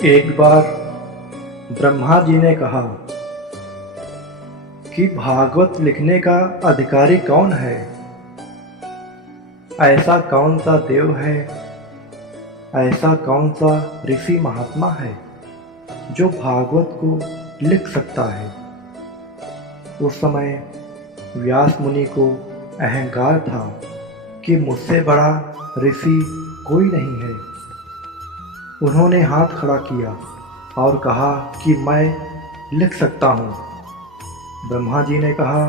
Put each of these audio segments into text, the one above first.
एक बार ब्रह्मा जी ने कहा कि भागवत लिखने का अधिकारी कौन है। ऐसा कौन सा देव है, ऐसा कौन सा ऋषि महात्मा है जो भागवत को लिख सकता है। उस समय व्यास मुनि को अहंकार था कि मुझसे बड़ा ऋषि कोई नहीं है। उन्होंने हाथ खड़ा किया और कहा कि मैं लिख सकता हूँ। ब्रह्मा जी ने कहा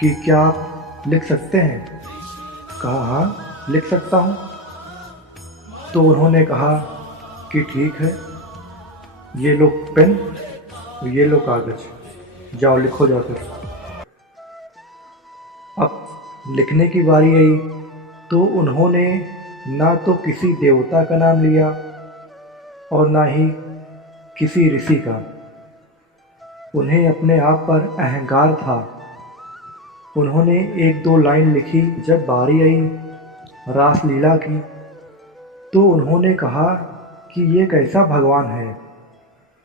कि क्या आप लिख सकते हैं। कहा हाँ, लिख सकता हूँ। तो उन्होंने कहा कि ठीक है, ये लो पेन, ये लो कागज, जाओ लिखो जाकर। अब लिखने की बारी आई तो उन्होंने ना तो किसी देवता का नाम लिया और ना ही किसी ऋषि का। उन्हें अपने आप पर अहंकार था। उन्होंने एक दो लाइन लिखी। जब बारी आई रासलीला की तो उन्होंने कहा कि ये कैसा भगवान है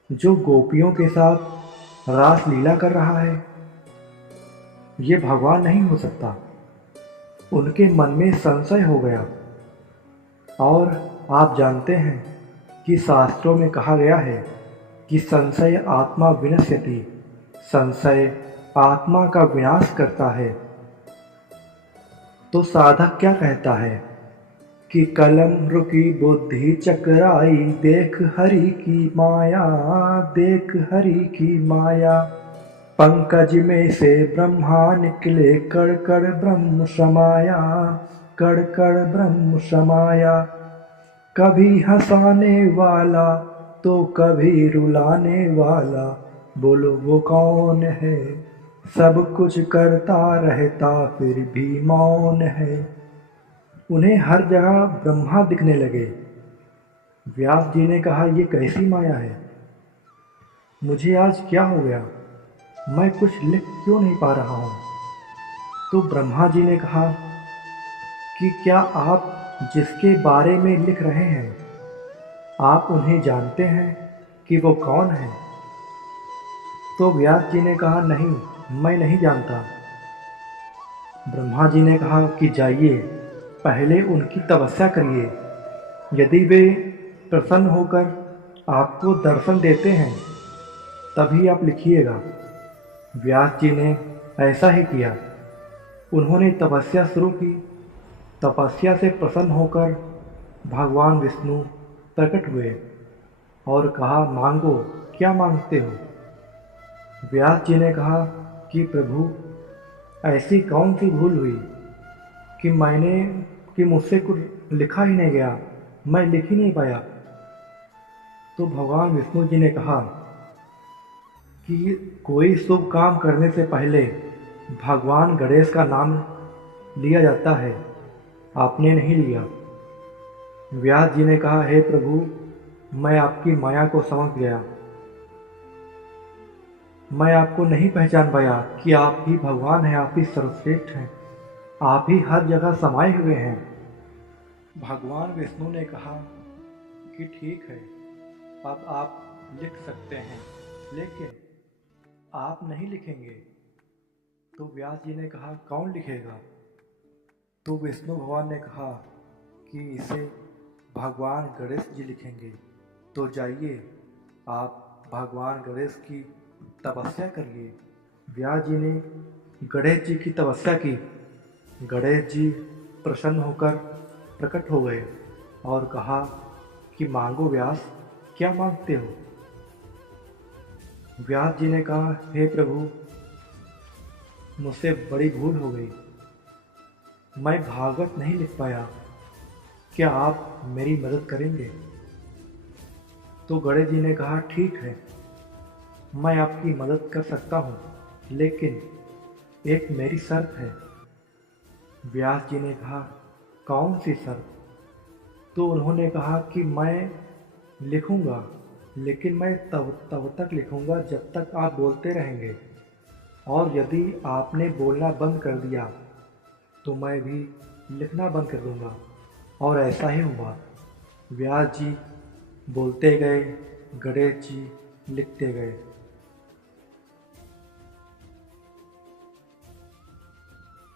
जो गोपियों के साथ रासलीला कर रहा है। ये भगवान नहीं हो सकता। उनके मन में संशय हो गया। और आप जानते हैं कि शास्त्रों में कहा गया है कि संशय आत्मा विनश्यति, संशय आत्मा का विनाश करता है। तो साधक क्या कहता है कि कलम रुकी बुद्धि चकराई, देख हरि की माया, देख हरि की माया। पंकज में से ब्रह्मा निकले, कड़ कड़ ब्रह्म समाया, कड़ कड़ ब्रह्म समाया। कभी हंसाने वाला तो कभी रुलाने वाला, बोलो वो कौन है। सब कुछ करता रहता फिर भी मौन है। उन्हें हर जगह ब्रह्मा दिखने लगे। व्यास जी ने कहा, ये कैसी माया है, मुझे आज क्या हो गया, मैं कुछ लिख क्यों नहीं पा रहा हूँ। तो ब्रह्मा जी ने कहा कि क्या आप जिसके बारे में लिख रहे हैं, आप उन्हें जानते हैं कि वो कौन है। तो व्यास जी ने कहा, नहीं, मैं नहीं जानता। ब्रह्मा जी ने कहा कि जाइए, पहले उनकी तपस्या करिए। यदि वे प्रसन्न होकर आपको दर्शन देते हैं तभी आप लिखिएगा। व्यास जी ने ऐसा ही किया। उन्होंने तपस्या शुरू की। तपस्या से प्रसन्न होकर भगवान विष्णु प्रकट हुए और कहा, मांगो, क्या मांगते हो। व्यास जी ने कहा कि प्रभु, ऐसी कौन सी भूल हुई कि मुझसे कुछ लिखा ही नहीं गया, मैं लिख ही नहीं पाया। तो भगवान विष्णु जी ने कहा कि कोई शुभ काम करने से पहले भगवान गणेश का नाम लिया जाता है, आपने नहीं लिया। व्यास जी ने कहा, हे प्रभु, मैं आपकी माया को समझ गया। मैं आपको नहीं पहचान पाया कि आप ही भगवान हैं, आप ही सर्वश्रेष्ठ हैं, आप ही हर जगह समाये हुए हैं। भगवान विष्णु ने कहा कि ठीक है, अब आप लिख सकते हैं, लेकिन आप नहीं लिखेंगे। तो व्यास जी ने कहा, कौन लिखेगा। तो विष्णु भगवान ने कहा कि इसे भगवान गणेश जी लिखेंगे। तो जाइए, आप भगवान गणेश की तपस्या करिए। व्यास जी ने गणेश जी की तपस्या की। गणेश जी प्रसन्न होकर प्रकट हो गए और कहा कि मांगो व्यास, क्या मांगते हो। व्यास जी ने कहा, हे प्रभु, मुझसे बड़ी भूल हो गई, मैं भागवत नहीं लिख पाया, क्या आप मेरी मदद करेंगे। तो गणेश जी ने कहा, ठीक है, मैं आपकी मदद कर सकता हूँ, लेकिन एक मेरी शर्त है। व्यास जी ने कहा, कौन सी शर्त। तो उन्होंने कहा कि मैं लिखूँगा, लेकिन मैं तब तक लिखूँगा जब तक आप बोलते रहेंगे, और यदि आपने बोलना बंद कर दिया तो मैं भी लिखना बंद कर दूँगा। और ऐसा ही हुआ। व्यास जी बोलते गए, गणेश जी लिखते गए।